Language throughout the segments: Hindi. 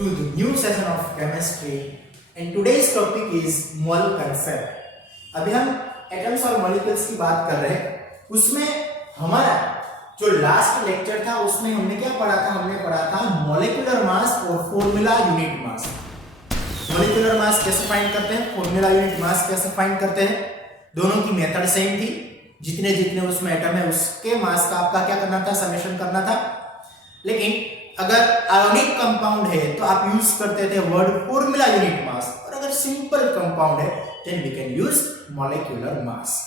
to the new session of chemistry and today's topic is mole concept। अभी हम एटम्स और मॉलिक्यूल्स की बात कर रहे हैं। उसमें हमारा जो लास्ट लेक्चर था उसमें हमने क्या पढ़ा था? हमने पढ़ा था मॉलिक्यूलर मास और formula unit mass. Molecular mass कैसे फाइंड करते हैं, फॉर्मूला यूनिट मास कैसे फाइंड करते हैं, दोनों की मेथड सेम थी। जितने जितने उसमें एटम है उसके मास का आपका क्या करना था? समेशन करना था। लेकिन अगर आयोनिक कंपाउंड है तो आप यूज करते थे वर्ड फॉर्मूला यूनिट मास, और अगर सिंपल कंपाउंड है then we can use molecular mass.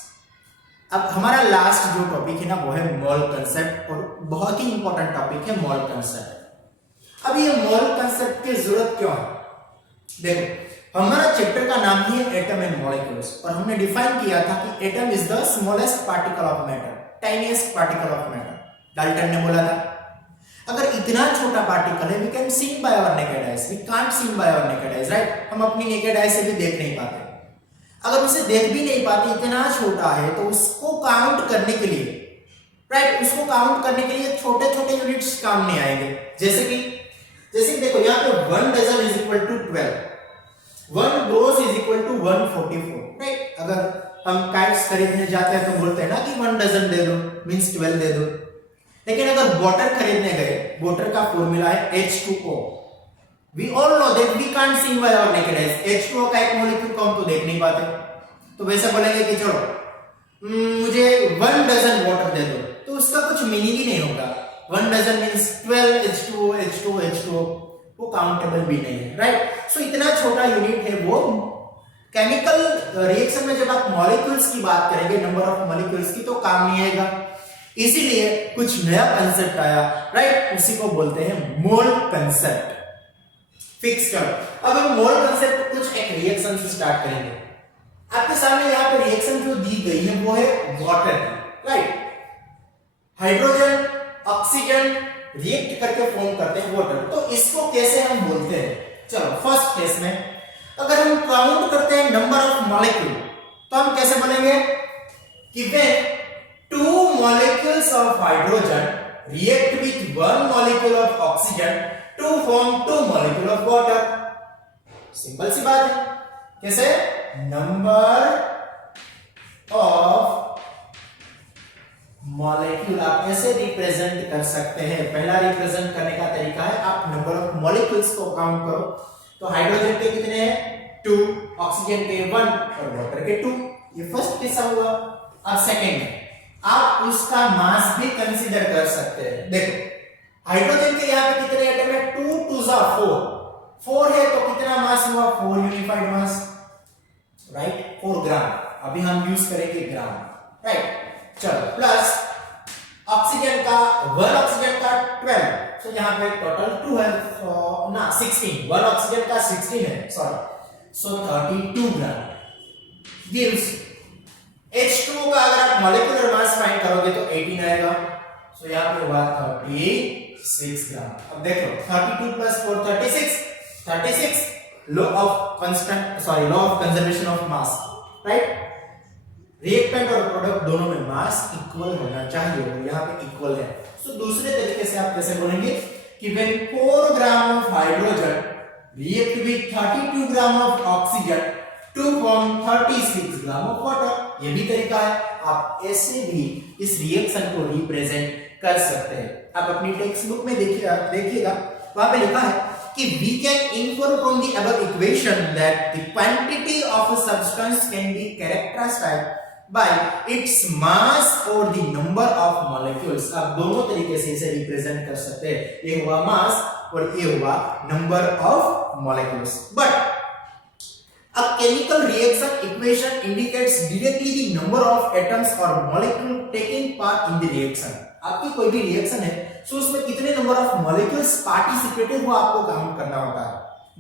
अब हमारा लास्ट जो टॉपिक है ना वो है मोल कंसेप्ट, और बहुत ही इंपॉर्टेंट टॉपिक है मोल कंसेप्ट। अब ये मोल कंसेप्ट की जरूरत क्यों है? देखो, हमारा चैप्टर का नाम ही है एटम एंड मॉलिक्यूल्स, और हमने डिफाइन किया था कि atom is the smallest particle of matter, tiniest particle of matter. Dalton ने बोला था अगर इतना छोटा पार्टिकल है we can see by our naked eyes, we can't see by our naked eyes, right? हम अपनी नेकेड आई से भी देख नहीं पाते। अगर उसे देख भी नहीं पाते, इतना छोटा है, तो उसको काउंट करने के लिए, राइट, उसको काउंट करने के लिए छोटे छोटे यूनिट्स काम नहीं आएंगे। जैसे कि देखो यहाँ पे 1 dozen is equal to 12, 1 gross is equal to 144, right? अगर हम काइट्स खरीदने जाते हैं तो बोलते हैं ना कि 1 डजन दे दो, मींस 12 दे दो। लेकिन अगर वाटर खरीदने गए, वाटर का फॉर्मूला है H2O। We all know that we can't see by our naked eyes। H2O का एक मॉलिक्यूल को हम तो देख नहीं पाते, तो वैसे बोलेंगे कि चलो मुझे 1 डजन वाटर दे दो, तो उसका कुछ मीनिंग ही नहीं होगा। 1 dozen means 12 H2O, H2O, H2O, वो काउंटेबल भी नहीं है, राइट? सो इतना छोटा यूनिट है वो। केमिकल रिएक्शन में जब आप मॉलिक्यूल्स की बात करेंगे, नंबर ऑफ मॉलिक्यूल्स की, तो काम नहीं आएगा। इसीलिए कुछ नया कंसेप्ट आया, राइट? उसी को बोलते हैं मोल कंसेप्ट। फिक्स करो। अब हम मोल कंसेप्ट कुछ एक रिएक्शन से स्टार्ट करेंगे। आपके सामने यहाँ पे रिएक्शन जो दी गई है वो है वाटर की, राइट? हाइड्रोजन ऑक्सीजन रिएक्ट करके फॉर्म करते हैं वाटर। तो इसको कैसे हम बोलते हैं? चलो, फर्स्ट केस में अगर हम काउंट करते हैं नंबर ऑफ मॉलिक्यूल, तो हम कैसे बोलेंगे कि when 2 molecules of hydrogen react with 1 molecule of oxygen to form 2 molecule of water। Simple सी बात है। कैसे? नंबर ऑफ मॉलिक्यूल आप ऐसे रिप्रेजेंट कर सकते हैं। पहला रिप्रेजेंट करने का तरीका है आप नंबर ऑफ मॉलिक्यूल्स को काउंट करो। तो हाइड्रोजन के कितने हैं? 2, ऑक्सीजन के 1 और वाटर के 2। ये फर्स्ट केस हुआ। अब सेकेंड में आप उसका मास भी कंसीडर कर सकते हैं। देखो, हाइड्रोजन के यहाँ पे कितने एटम है? 2 2 4, 4 है तो कितना मास हुआ? 4 यूनिफाइड मास, राइट? 4 ग्राम। अभी हम यूज करेंगे ग्राम, राइट? चलो, प्लस ऑक्सीजन का 1 ऑक्सीजन का 12, तो यहाँ पे टोटल 2 है, ना 16, 1 ऑक्सीजन का 16 है, सॉरी, सो 32 ग्राम गिव्स H2O का। अगर आप मॉलिक्यूलर मास फाइंड करोगे तो 18 आएगा, सो यहाँ पे हुआ 36 ग्राम। अब देखो 32 plus 4 36, 36 law of conservation of mass, right? Reactant और प्रोडक्ट दोनों में मास इक्वल होना चाहिए, और यहाँ पे इक्वल है। सो दूसरे तरीके से आप कैसे बोलेंगे कि when 4 gram of hydrogen react with 32 gram of oxygen to form 36 gram of water. ये भी तरीका है, आप ऐसे भी इस रिएक्शन को रिप्रेजेंट कर सकते हैं। आप अपनी टेक्स्ट बुक में देखिएगा, वहां पे लिखा है कि we can infer from the above equation that the quantity of a substance can be characterized by its mass or the number of molecules। आप दोनों तरीके से इसे रिप्रेजेंट कर सकते हैं। ये हुआ मास और ये हुआ number of molecules. But a chemical reaction equation indicates directly the number of atoms or molecule taking part in the reaction। आपकी कोई भी रिएक्शन है तो उसमें कितने नंबर ऑफ मॉलिक्यूल्स पार्टिसिपेटेड हो आपको काउंट करना होता है।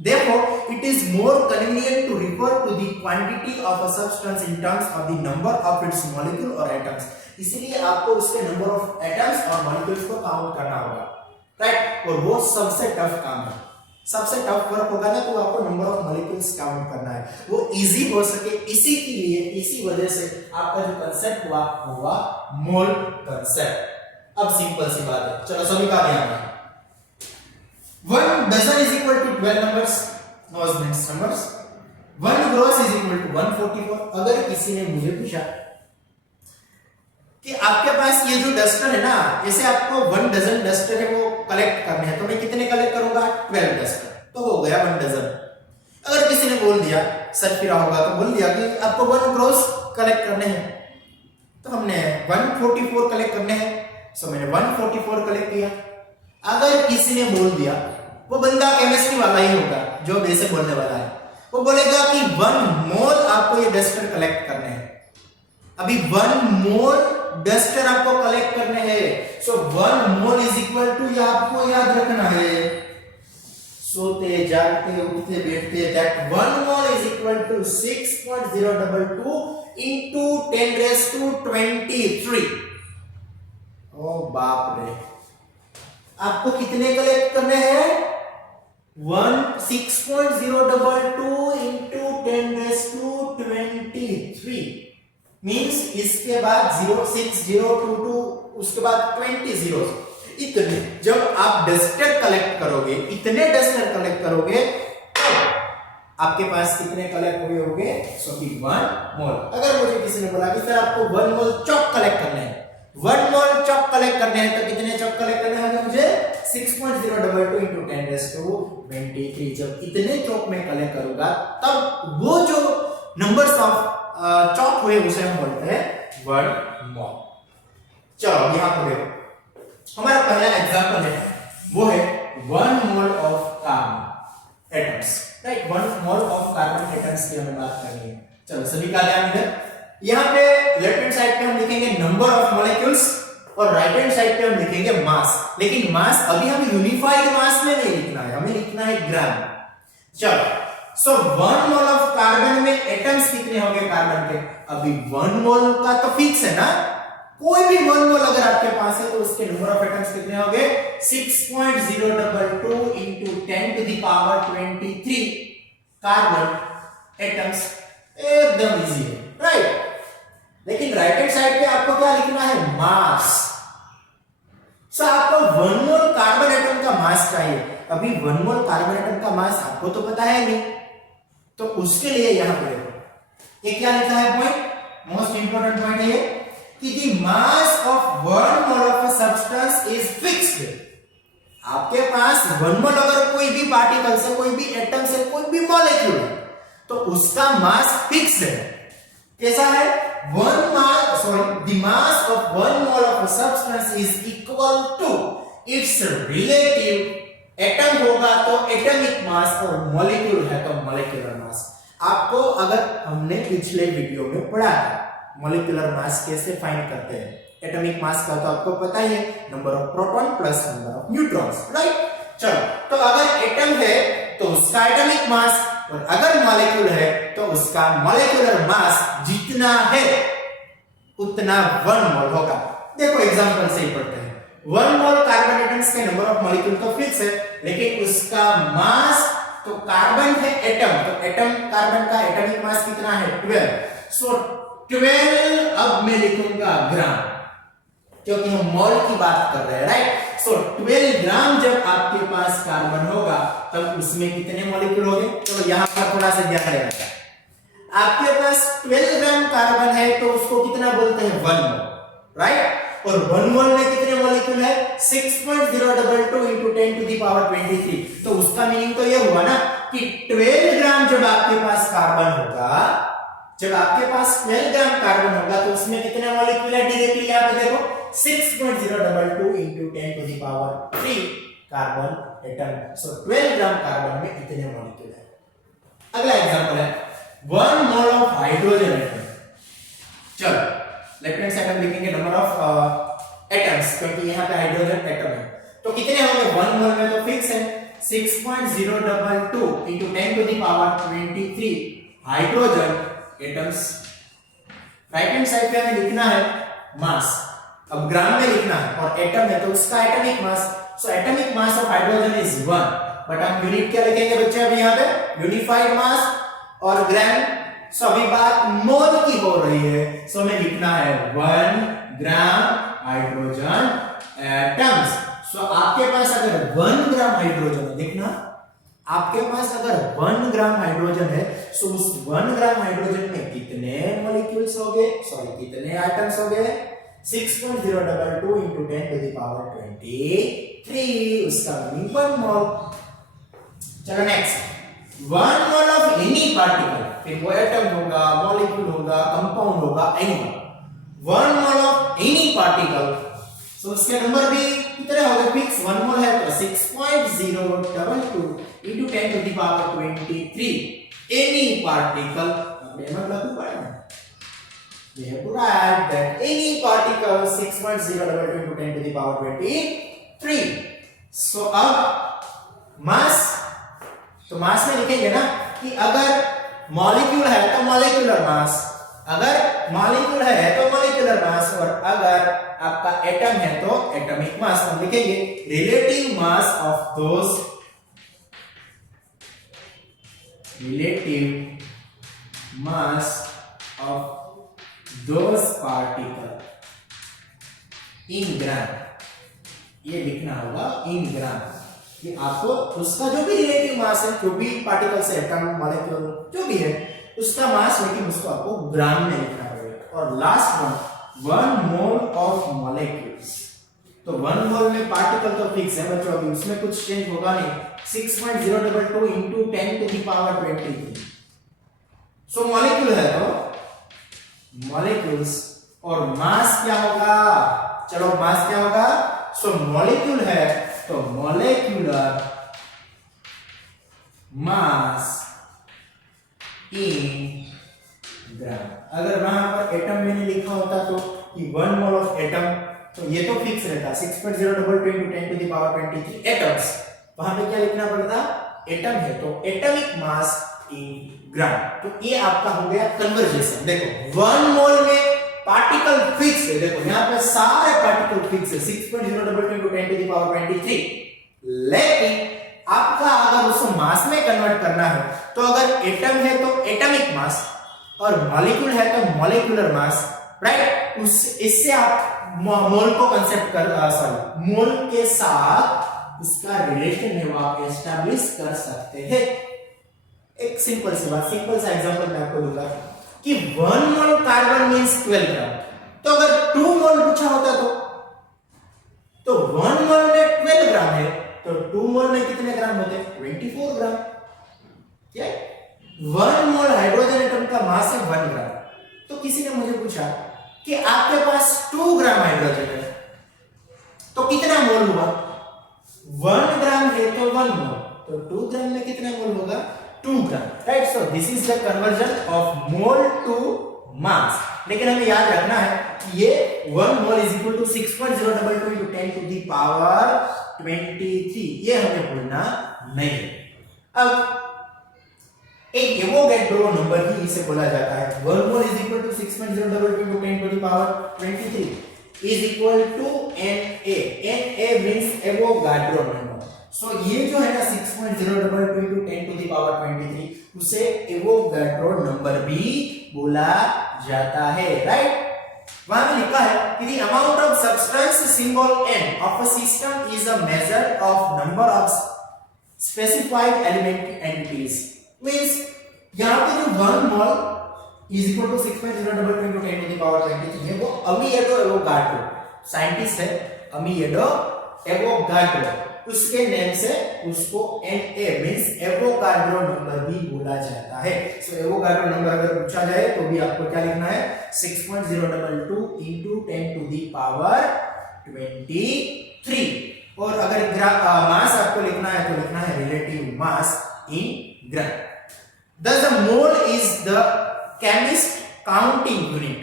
Therefore, it is more convenient to refer to the quantity of a substance in terms of the number of its molecule or atoms। इसलिए आपको उसके नंबर ऑफ एटम्स और मॉलिक्यूल्स को काउंट करना होगा, राइट? और वो सबसे टफ काम है। सबसे टफ वर्क होगा ना, तो आपको नंबर ऑफ मॉलिक्यूल्स काउंट करना है, वो इजी हो सके। इसी के लिए, इसी वजह से आपका जो कंसेप्ट हुआ मोल कंसेप्ट। अब सिंपल सी बात है, चलो सभी का ध्यान रखना। 1 dozen is equal to 12 numbers. Now next numbers. 1 gross is equal to 144. अगर किसी ने मुझे पूछा कि आपके पास ये जो डस्टर है ना, ऐसे आपको 1 डजन डस्टर है वो कलेक्ट करने हैं, तो मैं कितने कलेक्ट करूंगा? 12 डस्टर, तो हो गया 1 डजन। अगर किसी ने बोल दिया, सर फिरा होगा तो बोल दिया कि आपको 1 ग्रोस कलेक्ट करने हैं, तो हमने 144 कलेक्ट करने हैं, सो मैंने 144 कलेक्ट किया। अगर किसी ने बोल दिया, वो बंदा केमिस्ट्री वाला ही होगा जो वैसे बोलने वाला है, वो बोलेगा कि 1 मोल आपको ये डस्टर कलेक्ट करने हैं। अभी 1 मोल डस्टर आपको कलेक्ट करने हैं, so 1 mole is equal to, ये आपको याद रखना है, सोते जागते उठते बैठते, that 1 mole is equal to 6.022 into 10 raised to 23। ओ बाप रे, आपको कितने कलेक्ट करने हैं? 6.022 into 10 raised to 23 मींस इसके बाद 06022, उसके बाद 20 zeros। इतने जब आप डस्टर कलेक्ट करोगे, इतने डस्टर कलेक्ट करोगे, तो आपके पास कितने कलेक्ट हुए होंगे? सो कि 1 मोल। अगर मुझे किसी ने बोला कि सर आपको 1 मोल चॉक कलेक्ट करने हैं, 1 मोल चॉक कलेक्ट करने हैं, तो कितने चॉक कलेक्ट करने होंगे मुझे? 6.022 into 10 raised to 23। जब इतने चॉक में कलेक्ट करूंगा, तब वो जो नंबर्स ऑफ चॉक हुए उसे हम बोलते हैं 1 मोल। चलो यहां पर देखो, हमारा पहला एग्जांपल है, वो है 1 mole of carbon atoms, right. 1 mole of carbon atoms की हमें बात करनी है। चलो सभी का ध्यान इधर, यहाँ पे लेफ्ट हैंड साइड पे हम लिखेंगे नंबर ऑफ मॉलिक्यूल्स और राइट हैंड साइड पे हम लिखेंगे मास। लेकिन मास अभी हमें यूनिफाइड मास में नहीं लिखना है, हमें लिखना है ग्राम। चलो, सो 1 मोल ऑफ कार्बन में एटम्स कितने होंगे कार्बन के? अभी 1 मोल का तो फिक्स है ना, कोई भी 1 मोल अगर आपके पास है तो उसके नंबर ऑफ एटम्स कितने होंगे? 6.022 into 10 to the power 23 carbon atoms. एकदम इजी है, राइट। लेकिन राइट हैंड साइड पे आपको क्या लिखना है? मास। सो आपको 1 मोल कार्बन एटम का मास चाहिए। अभी 1 मोल कार्बन एटम का मास आपको तो पता है नहीं, तो उसके लिए यहां पर देखो, ये क्या लिखा है पॉइंट, मोस्ट इंपोर्टेंट पॉइंट है ये, कि the mass of 1 mole of a substance is fixed. आपके पास 1 मोल अगर कोई भी पार्टिकल से, कोई भी एटम से, कोई भी मॉलिक्यूल है, तो उसका मास फिक्स है। कैसा है? the mass of 1 mole of a substance is equal to its relative, atom होगा तो एटॉमिक मास और मॉलिक्यूल है तो मॉलिक्यूलर मास। आपको अगर हमने पिछले वीडियो में पढ़ा था मॉलिक्यूलर मास कैसे फाइंड करते हैं, एटॉमिक मास का तो आपको पता ही है, number of proton plus number of neutrons, right. चलो, तो अगर एटम है तो उसका एटॉमिक मास, और अगर मॉलिक्यूल है तो उसका मॉलिक्यूलर मास जितना है उतना 1 मोल होगा। देखो एग्जांपल से ही पढ़ते हैं। 1 मोल कार्बन एटम्स के नंबर ऑफ मॉलिक्यूल तो फिक्स है, लेकिन उसका मास, तो कार्बन है एटम, तो एटम कार्बन का एटॉमिक मास कितना है? 12। सो 12 अब मैं लिखूंगा ग्राम, क्योंकि हम मोल की बात कर रहे हैं, राइट। सो 12 ग्राम जब आपके पास कार्बन होगा तब उसमें कितने मॉलिक्यूल होंगे? चलो यहां पर थोड़ा सा ध्यान देना, आपके पास 12 ग्राम कार्बन है तो उसको कितना बोलते हैं? 1 मोल, राइट। और 1 मोल में कितने मॉलिक्यूल है? 6.022 into 10 to the power 23। तो उसका मीनिंग तो ये हुआ ना कि 12 ग्राम जब आपके पास कार्बन होगा, जब आपके पास 12 ग्राम कार्बन होगा तो उसमें कितने मॉलिक्यूल है? डायरेक्टली यहां पे देखो, 6.022 into 10 to the power 3 carbon atom. So 12 gram carbon में इतने मॉलिक्यूल है। अगला एग्जांपल है 1 मोल ऑफ हाइड्रोजन एटम। चलो लेफ्ट हैंड साइड हम लिखेंगे नंबर ऑफ एटम्स, क्योंकि यहां पे हाइड्रोजन एटम है, तो कितने होंगे? 1 मोल में तो फिक्स है 6.022 into 10 to the power 23 hydrogen atoms. Right hand side पे हमें लिखना है मास, अब ग्राम में लिखना है, और एटम है तो उसका atomic mass. So atomic mass of hydrogen is 1, but हम यूनिट क्या लिखेंगे बच्चे? अभी यहाँ पे यूनिफाइड मास और ग्राम। सो अभी बात मोल की हो रही है, सो हमें लिखना है 1 ग्राम हाइड्रोजन एटम्स। सो आपके पास अगर 1 ग्राम हाइड्रोजन है, देखना आपके पास अगर 1 ग्राम हाइड्रोजन है, सो उस 1 ग्राम हाइड्रोजन में कितने मॉलिक्यूल्स हो गए, सॉरी कितने एटम्स हो गए, 6.022 into 10 to the power 23, उसका मीनिंग 1 मोल। चलो next, 1 mole of any particle, फिर वो एटम होगा, मॉलिक्यूल होगा, कंपाउंड होगा, anyone, 1 mole of any particle, so उसके नंबर भी कितने हो गए फिक्स, 1 मोल है तो 6.022 into 10 to the power 23, any particle, अपने मतलब लखू पड़ेगा, we have to write that any particle 6.022 into 10 to the power 23. so अब मास, तो मास में लिखेंगे ना कि अगर मॉलिक्यूल है तो मॉलिक्यूलर मास, अगर मॉलिक्यूल है तो मॉलिक्यूलर मास, और अगर आपका एटम है तो एटॉमिक मास। हम लिखेंगे relative mass of those, relative mass of those particle in ग्राम, ये लिखना होगा इन ग्राम, कि आपको उसका जो भी रिलेटिव मास है, जो भी पार्टिकल से एटम मॉलिक्यूल जो भी है उसका मास, लेकिन उसको आपको ग्राम में लिखना पड़ेगा। और last one, 1 mole of molecules, तो 1 मोल में पार्टिकल तो फिक्स है बच्चों, अभी उसमें कुछ चेंज होगा नहीं, 6.022 into 10 to the power 23, so molecule है तो मॉलिक्यूल्स, और मास क्या होगा, चलो मास क्या होगा, सो मॉलिक्यूल है तो मॉलिक्यूलर मास इन ग्राम। अगर वहां पर एटम मैंने लिखा होता तो कि 1 मोल ऑफ एटम, तो ये तो फिक्स रहता 6.022 into 10 to the power 23 atoms, वहां पे क्या लिखना पड़ता, एटम है तो एटॉमिक मास इन ग्राम। तो ये आपका हो गया कन्वर्जेशन। देखो 1 मोल में पार्टिकल फिक्स है, देखो यहां पे सारे पार्टिकल फिक्स है 6.022 into 10 to the power 23, लेकिन आपका अगर उसको मास में कन्वर्ट करना है तो अगर एटम है तो एटॉमिक मास और मॉलिक्यूल है तो मॉलिक्यूलर मास, राइट। इससे आप मोल को कंसेप्ट कर, सॉरी मोल के साथ उसका रिलेशन है वो आप एस्टैब्लिश कर सकते हैं। एक सिंपल सी बात, सिंपल सा एग्जांपल मैं आपको दूंगा कि 1 मोल कार्बन मींस 12 ग्राम, तो अगर 2 मोल पूछा होता तो 1 मोल में 12 ग्राम है तो 2 मोल में कितने ग्राम होते, 24 ग्राम। क्या 1 मोल हाइड्रोजन एटम का मास है 1 ग्राम, तो किसी ने मुझे पूछा कि आपके पास 2 ग्राम हाइड्रोजन है तो कितना मोल हुआ, 1 ग्राम है तो 1 मोल, तो 2 ग्राम में कितना मोल होगा, 2 gram, right. So this is the conversion of mole to mass. लेकिन हमें याद रखना है कि ये 1 mole is equal to 6.022 into 10 to the power 23, ये हमें भूलना नहीं है। अब एक एवोगैड्रो नंबर ही इसे बोला जाता है, 1 mole is equal to 6.022 into 10 to the power 23 is equal to Na, Na means Avogadro number. So ये जो है ना 6.022 into 10 to the power 23, उसे एवोगैड्रो नंबर भी बोला जाता है, राइट। वहां में लिखा है कि the amount of substance symbol n of a system is a measure of number of specified element entities, means यहां पे जो 1 mole is equal to 6.022 into 10 to the power 23 है वो अमिएडो एवोगाड्रो साइंटिस्ट है, अमिएडो एवोगाड्रो, उसके नेम से उसको Na मींस एवोगाड्रो नंबर भी बोला जाता है। सो एवोगाड्रो नंबर अगर पूछा जाए तो भी आपको क्या लिखना है, 6.022 into 10 to the power 23, और अगर मास आपको लिखना है तो लिखना है relative mass in gram. Thus the mole is the chemist counting unit.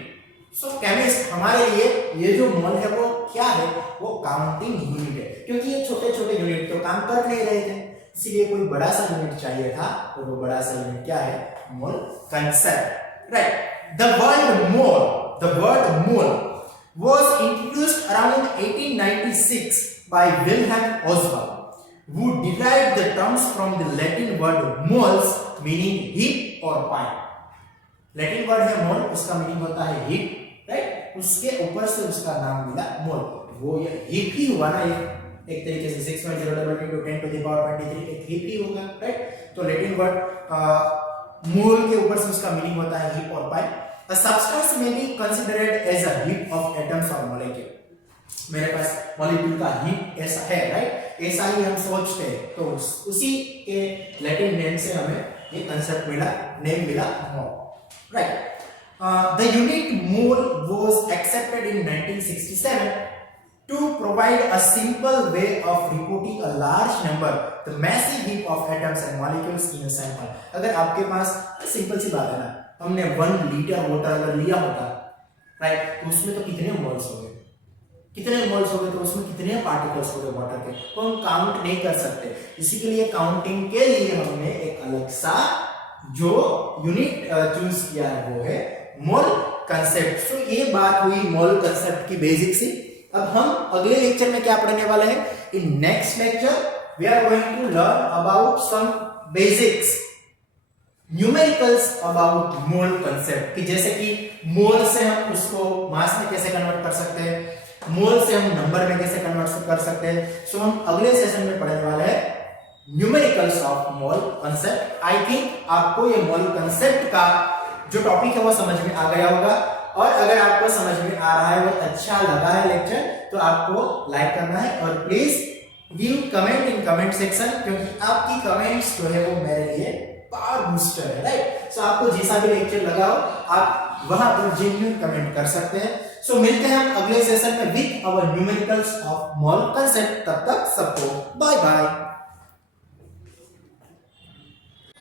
So chemist हमारे लिए ये जो मोल है वो क्या है, वो काउंटिंग यूनिट है, क्योंकि ये छोटे छोटे यूनिट तो काम कर नहीं रहे थे, इसलिए कोई बड़ा सा यूनिट चाहिए था, और वो बड़ा सा यूनिट क्या है, मोल concept, right. The word mole was introduced around 1896 by Wilhelm Oswald, who derived the terms from the Latin word moles meaning heap or pile. Latin word है मोल, उसका मीनिंग होता है हीप, राइट। उसके ऊपर से उसका नाम मिला मोल, वो ये हीप ही हुआ ना, एक तरीके से 6 में 0 double into 10 to the power 23 एक हीप ही होगा, राइट। तो लैटिन वर्ड मोल के ऊपर से उसका मीनिंग होता है हीप और पाई। A substance may be considered as a heap of atoms or molecule. मेरे पास मॉलिक्यूल का हीप ऐसा है, राइट, ऐसा ही हम सोचते हैं, तो उसी के लैटिन नेम से हमें ये कंसेप्ट मिला, नेम मिला मोल, right. The unit mole was accepted in 1967 to provide a simple way of reporting a large number, the massive heap of atoms and molecules in a sample. अगर आपके पास सिंपल सी बात है ना, हमने 1 लीटर वाटर अगर लिया होता, राइट, तो उसमें तो कितने मोल्स हो गए, तो उसमें कितने पार्टिकल्स हो गए वाटर के, तो हम काउंट नहीं कर सकते। इसी के लिए काउंटिंग के लिए हमने एक अलग सा जो यूनिट चूज किया है वो है मोल कंसेप्ट। सो ये बात हुई मोल कंसेप्ट की बेसिक सी। अब हम अगले लेक्चर में क्या पढ़ने वाले हैं? In next lecture we are going to learn about some basics numericals about mole concept, कि जैसे कि मोल से हम उसको मास में कैसे कन्वर्ट कर सकते हैं, मोल से हम नंबर में कैसे कन्वर्ट कर सकते हैं। सो हम अगले सेशन में पढ़ने वाले हैं numericals of mole concept. I think आपको ये मोल कंसेप्ट का जो टॉपिक है वो समझ में आ गया होगा, और अगर आपको समझ में आ रहा है, वो अच्छा लगा है लेक्चर, तो आपको लाइक करना है और please give comment in comment section, क्योंकि आपकी कमेंट्स जो है वो मेरे लिए पावर बूस्टर है, राइट। सो आपको जैसा भी लेक्चर लगा हो आप वहां पर जेन्युइन कमेंट कर सकते हैं। सो मिलते हैं हम अगले सेशन में with our numericals of mole concept. तब तक सबको बाय बाय।